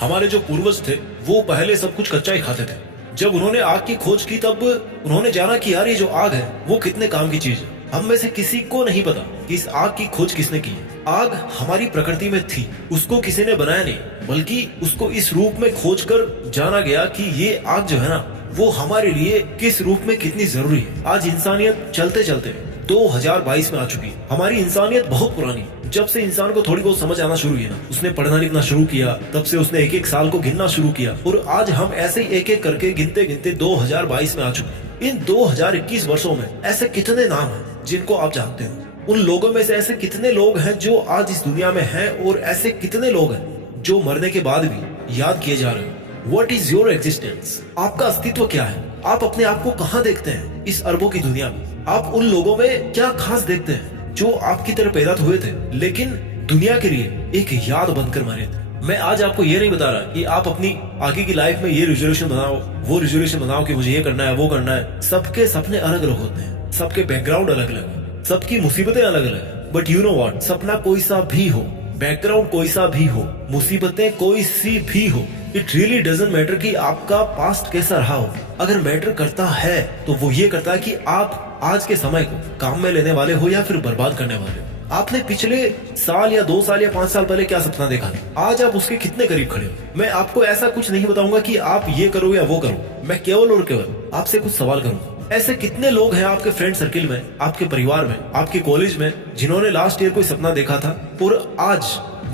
हमारे जो पूर्वज थे वो पहले सब कुछ कच्चा ही खाते थे। जब उन्होंने आग की खोज की तब उन्होंने जाना कि यार ये जो आग है वो कितने काम की चीज है। हम में से किसी को नहीं पता कि इस आग की खोज किसने की है। आग हमारी प्रकृति में थी, उसको किसी ने बनाया नहीं, बल्कि उसको इस रूप में खोज कर जाना गया कि ये आग जो है ना वो हमारे लिए किस रूप में कितनी जरूरी है। आज इंसानियत चलते चलते 2022 में आ चुकी है। हमारी इंसानियत बहुत पुरानी है। जब से इंसान को थोड़ी बहुत समझ आना शुरू हुई ना, उसने पढ़ना लिखना शुरू किया, तब से उसने एक एक साल को गिनना शुरू किया और आज हम ऐसे ही एक एक करके गिनते गिनते 2022 में आ चुके हैं। इन 2021 वर्षों में ऐसे कितने नाम हैं जिनको आप जानते हो। उन लोगों में से ऐसे कितने लोग हैं जो आज इस दुनिया में हैं और ऐसे कितने लोग हैं जो मरने के बाद भी याद किए जा रहे हैं। What is your existence? आपका अस्तित्व क्या है? आप अपने आप को कहाँ देखते हैं इस अरबों की दुनिया में? आप उन लोगों में क्या खास देखते हैं जो आपकी तरह पैदा हुए थे लेकिन दुनिया के लिए एक याद बनकर मरे थे? मैं आज आपको ये नहीं बता रहा कि आप अपनी आगे की लाइफ में ये रिजोल्यूशन बनाओ, वो रिजोल्यूशन बनाओ कि मुझे ये करना है, वो करना है। सबके सपने अलग अलग होते हैं, सबके बैकग्राउंड अलग अलग है, सबकी मुसीबतें अलग अलग है। बट यू नो व्हाट, सपना कोई सा भी हो, बैकग्राउंड कोई सा भी हो, मुसीबतें कोई सी भी हो, इट रियली डजंट मैटर कि आपका पास्ट कैसा रहा हो। अगर मैटर करता है तो वो ये करता है कि आप आज के समय को काम में लेने वाले हो या फिर बर्बाद करने वाले हो। आपने पिछले साल या 2 साल या 5 साल पहले क्या सपना देखा था, आज आप उसके कितने करीब खड़े हो। मैं आपको ऐसा कुछ नहीं बताऊंगा कि आप ये करो या वो करो। मैं केवल और केवल आपसे कुछ सवाल करूंगा। ऐसे कितने लोग हैं आपके फ्रेंड सर्किल में, आपके परिवार में, आपके कॉलेज में, जिन्होंने लास्ट ईयर कोई सपना देखा था और आज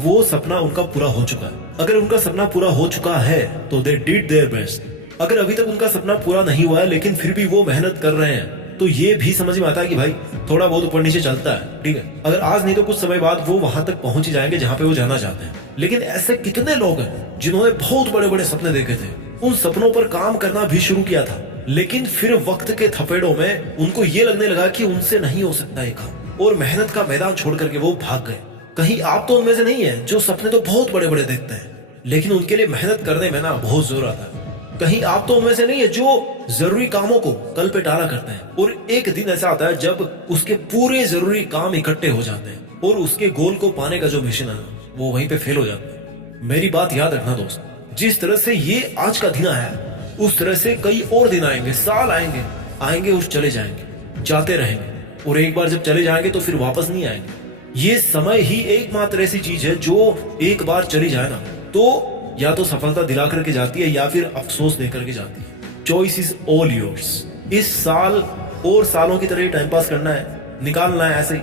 वो सपना उनका पूरा हो चुका है। अगर उनका सपना पूरा हो चुका है तो दे डिड देयर बेस्ट। अगर अभी तक उनका सपना पूरा नहीं हुआ है लेकिन फिर भी वो मेहनत कर रहे हैं तो ये भी समझ में आता है कि भाई थोड़ा बहुत ऊपर नीचे चलता है, ठीक है। अगर आज नहीं तो कुछ समय बाद वो वहां तक पहुंच ही जाएंगे जहां पे वो जाना चाहते हैं। लेकिन ऐसे कितने लोग हैं जिन्होंने बहुत बड़े बड़े सपने देखे थे, उन सपनों पर काम करना भी शुरू किया था, लेकिन फिर वक्त के थपेड़ों में उनको ये लगने लगा कि उनसे नहीं हो सकता ये काम और मेहनत का मैदान छोड़ करके वो भाग गए। कहीं आप तो उनमें से नहीं है जो सपने तो बहुत बड़े बड़े देखते हैं लेकिन उनके लिए मेहनत करने में ना बहुत जोर आता है। कहीं आप तो उनमें से नहीं है जो जरूरी कामों को कल पे टाला करते हैं और एक दिन ऐसा आता है जब उसके पूरे जरूरी काम इकट्ठे हो जाते हैं और उसके गोल को पाने का जो मिशन है वो वहीं पे फेल हो जाता है। मेरी बात याद रखना दोस्त, जिस तरह से ये आज का दिन आया उस तरह से कई और दिन आएंगे, साल आएंगे और चले जाएंगे, जाते रहेंगे और एक बार जब चले जाएंगे तो फिर वापस नहीं आएंगे। ये समय ही एकमात्र ऐसी चीज है जो एक बार चली जाए ना तो या तो सफलता दिला करके जाती है या फिर अफसोस दे करके जाती है। Choice is all yours. इस साल और सालों की तरह टाइम पास करना है, निकालना है ऐसे ही,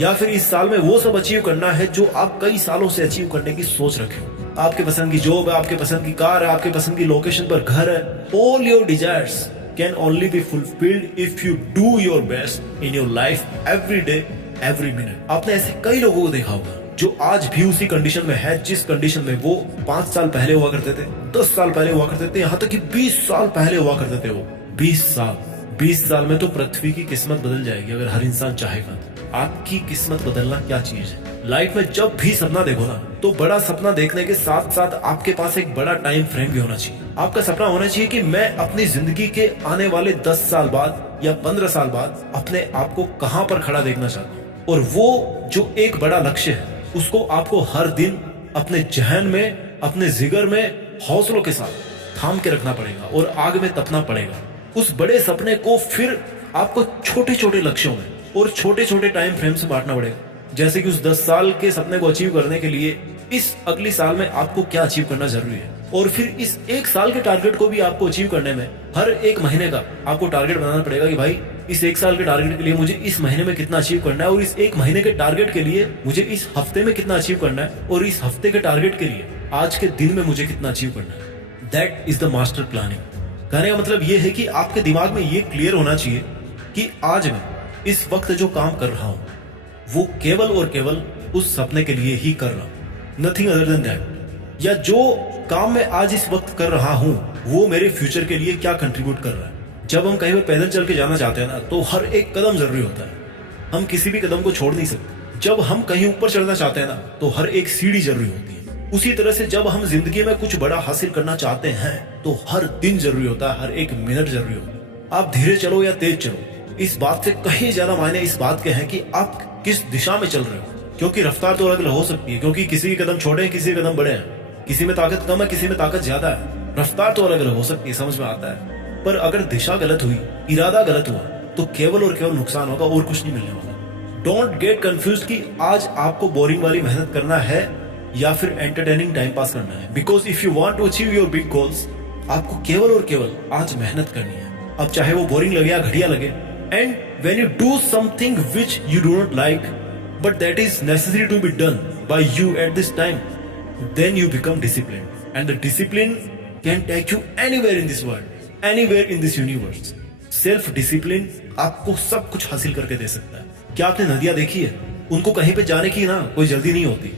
या फिर इस साल में वो सब अचीव करना है जो आप कई सालों से अचीव करने की सोच रखे हो। आपके पसंद की जॉब है, आपके पसंद की कार है, आपके पसंद की लोकेशन पर घर है। All your desires can only be fulfilled if you do your best in your life every day every minute. आपने ऐसे कई लोगों को देखा होगा जो आज भी उसी कंडीशन में है जिस कंडीशन में वो 5 साल पहले हुआ करते थे, 10 साल पहले हुआ करते थे, यहाँ तक कि 20 साल पहले हुआ करते थे। वो 20 साल में तो पृथ्वी की किस्मत बदल जाएगी अगर हर इंसान चाहेगा। आपकी किस्मत बदलना क्या चीज है? लाइफ में जब भी सपना देखो ना तो बड़ा सपना देखने के साथ साथ आपके पास एक बड़ा टाइम फ्रेम भी होना चाहिए। आपका सपना होना चाहिए कि मैं अपनी जिंदगी के आने वाले 10 साल बाद या 15 साल बाद अपने आप को कहां पर खड़ा देखना चाहता हूँ। और वो जो एक बड़ा लक्ष्य है उसको आपको हर दिन अपने जहन में, अपने जिगर में हौसलों के साथ थाम के रखना पड़ेगा और आग में तपना पड़ेगा। उस बड़े सपने को फिर आपको छोटे छोटे लक्ष्यों में और छोटे छोटे टाइम फ्रेम से बांटना पड़ेगा। जैसे कि उस 10 साल के सपने को अचीव करने के लिए इस अगली साल में आपको क्या अचीव करना जरूरी है और फिर इस 1 साल के टारगेट को भी आपको अचीव करने में हर एक महीने का आपको टारगेट बनाना पड़ेगा कि भाई इस 1 साल के टारगेट के लिए मुझे इस महीने में कितना अचीव करना है और इस 1 महीने के टारगेट के लिए मुझे इस हफ्ते में कितना अचीव करना है और इस हफ्ते के टारगेट के लिए आज के दिन में मुझे कितना अचीव करना है। That is the master planning. कहने का मतलब ये है कि आपके दिमाग में ये क्लियर होना चाहिए कि आज मैं इस वक्त जो काम कर रहा हूँ वो केवल और केवल उस सपने के लिए ही कर रहा हूँ, नथिंग अदर देन दैट। या जो काम मैं आज इस वक्त कर रहा हूँ वो मेरे फ्यूचर के लिए क्या कंट्रीब्यूट कर रहा है। जब हम कहीं पर पैदल चल के जाना चाहते हैं ना तो हर एक कदम जरूरी होता है, हम किसी भी कदम को छोड़ नहीं सकते। जब हम कहीं ऊपर चढ़ना चाहते हैं ना तो हर एक सीढ़ी जरूरी होती है। उसी तरह से जब हम जिंदगी में कुछ बड़ा हासिल करना चाहते हैं तो हर दिन जरूरी होता है, हर एक मिनट जरूरी होता है। आप धीरे चलो या तेज चलो, इस बात से कहीं ज्यादा मायने इस बात के हैं कि आप किस दिशा में चल रहे हो, क्योंकि रफ्तार तो अलग अलग हो सकती है, क्योंकि किसी के कदम छोटे हैं, किसी के कदम बड़े हैं, किसी में ताकत कम है, किसी में ताकत ज्यादा है। रफ्तार तो अलग अलग हो सकती है, समझ में आता है, पर अगर दिशा गलत हुई, इरादा गलत हुआ, तो केवल और केवल नुकसान होगा और कुछ नहीं मिलने वाला। डोंट गेट कंफ्यूज कि आज आपको बोरिंग वाली मेहनत करना है या फिर एंटरटेनिंग टाइम पास करना है। Because if you want to achieve your big goals, आपको केवल और केवल आज मेहनत करनी है। अब चाहे वो बोरिंग लगे या घटिया लगे, and when you do something which you do not like but that is necessary to be done by you at this time, then you become disciplined, and the discipline can take you anywhere in this world, anywhere in this universe. Self discipline आपको सब कुछ हासिल करके दे सकता है। क्या आपने नदियां देखी है? उनको कहीं पे जाने की ना कोई जल्दी नहीं होती,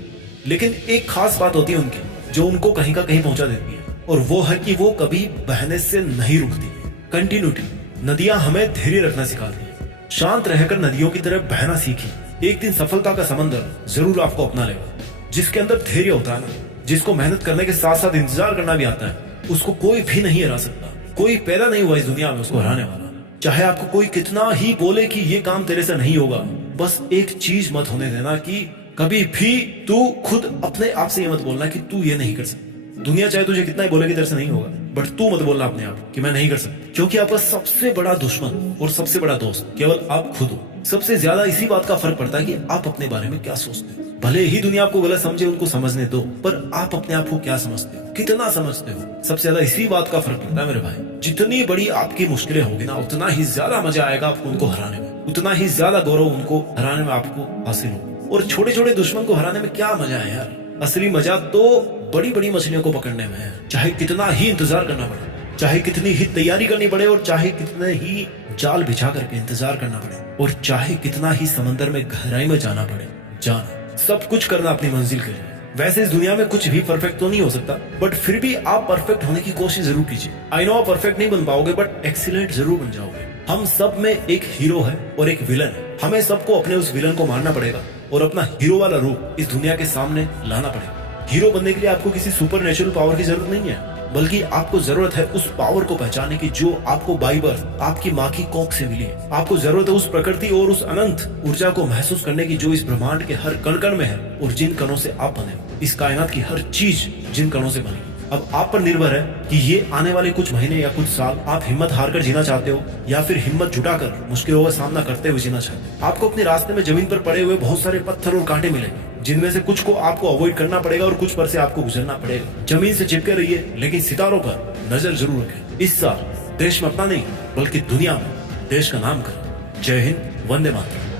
लेकिन एक खास बात होती है उनकी जो उनको कहीं का कहीं पहुंचा देती है, और वो है कि वो कभी बहने से नहीं रुकती। कंटिन्यूटी। नदियां हमें धैर्य रखना सिखाती है। शांत रहकर नदियों की तरह बहना सीखी। एक दिन सफलता का समंदर जरूर आपको अपना लेगा। जिसके अंदर धैर्य होता है ना, जिसको मेहनत करने के साथ साथ इंतजार करना भी आता है, उसको कोई भी नहीं हरा सकता। कोई पैदा नहीं हुआ इस दुनिया में उसको हराने वाला। चाहे आपको कोई कितना ही बोले कि ये काम तेरे से नहीं होगा, बस एक चीज मत होने देना कि कभी भी तू खुद अपने आप से ये मत बोलना कि तू ये नहीं कर सकता। दुनिया चाहे तुझे कितना ही बोले कि तेरे से नहीं होगा, बट तू मत बोलना अपने आप कि मैं नहीं कर सकता, क्योंकि आपका सबसे बड़ा दुश्मन और सबसे बड़ा दोस्त केवल आप खुद हो। सबसे ज्यादा इसी बात का फर्क पड़ता है कि आप अपने बारे में क्या सोचते हो। भले ही दुनिया आपको गलत समझे, उनको समझने दो, पर आप अपने आप को क्या समझते हो, कितना समझते हो, सबसे ज्यादा इसी बात का फर्क पड़ता है मेरे भाई। जितनी बड़ी आपकी मुश्किलें होगी ना, उतना ही ज्यादा मजा आएगा आपको उनको हराने में, उतना ही ज्यादा गौरव उनको हराने में आपको हासिल होगा। और छोटे छोटे दुश्मन को हराने में क्या मजा है यार। असली मजा तो बड़ी बड़ी मछलियों को पकड़ने में है। चाहे कितना ही इंतजार करना पड़े, चाहे कितनी ही तैयारी करनी पड़े, और चाहे कितने ही जाल बिछा करके इंतजार करना पड़े, और चाहे कितना ही समंदर में गहराई में जाना पड़े, जाना, सब कुछ करना अपनी मंजिल के लिए। वैसे इस दुनिया में कुछ भी परफेक्ट तो नहीं हो सकता, बट फिर भी आप परफेक्ट होने की कोशिश जरूर कीजिए। आई नो आप परफेक्ट नहीं बन पाओगे, बट एक्सीलेंट जरूर बन जाओगे। हम सब में एक हीरो है और एक विलन है। हमें सबको अपने उस विलन को मारना पड़ेगा और अपना हीरो वाला रूप इस दुनिया के सामने लाना पड़ेगा। हीरो बनने के लिए आपको किसी सुपर नेचुरल पावर की जरूरत नहीं है, बल्कि आपको जरूरत है उस पावर को पहचानने की जो आपको बाई बर्थ आपकी माँ की कोख से मिली है। आपको जरूरत है उस प्रकृति और उस अनंत ऊर्जा को महसूस करने की जो इस ब्रह्मांड के हर कण कण में है, और जिन कणों से आप बने हो। इस कायनात की हर चीज जिन कणों से बनी। अब आप पर निर्भर है कि ये आने वाले कुछ महीने या कुछ साल आप हिम्मत हारकर जीना चाहते हो, या फिर हिम्मत जुटाकर मुश्किलों का सामना करते हुए जीना चाहते हो। आपको अपने रास्ते में जमीन पर पड़े हुए बहुत सारे पत्थर और कांटे मिलेंगे, जिनमें से कुछ को आपको अवॉइड करना पड़ेगा और कुछ पर से आपको गुजरना पड़ेगा। जमीन से चिपके रहिए, लेकिन सितारों पर नजर जरूर रखें। इस साल देश में अपना नहीं, बल्कि दुनिया में देश का नाम करें। जय हिंद, वंदे मातरम।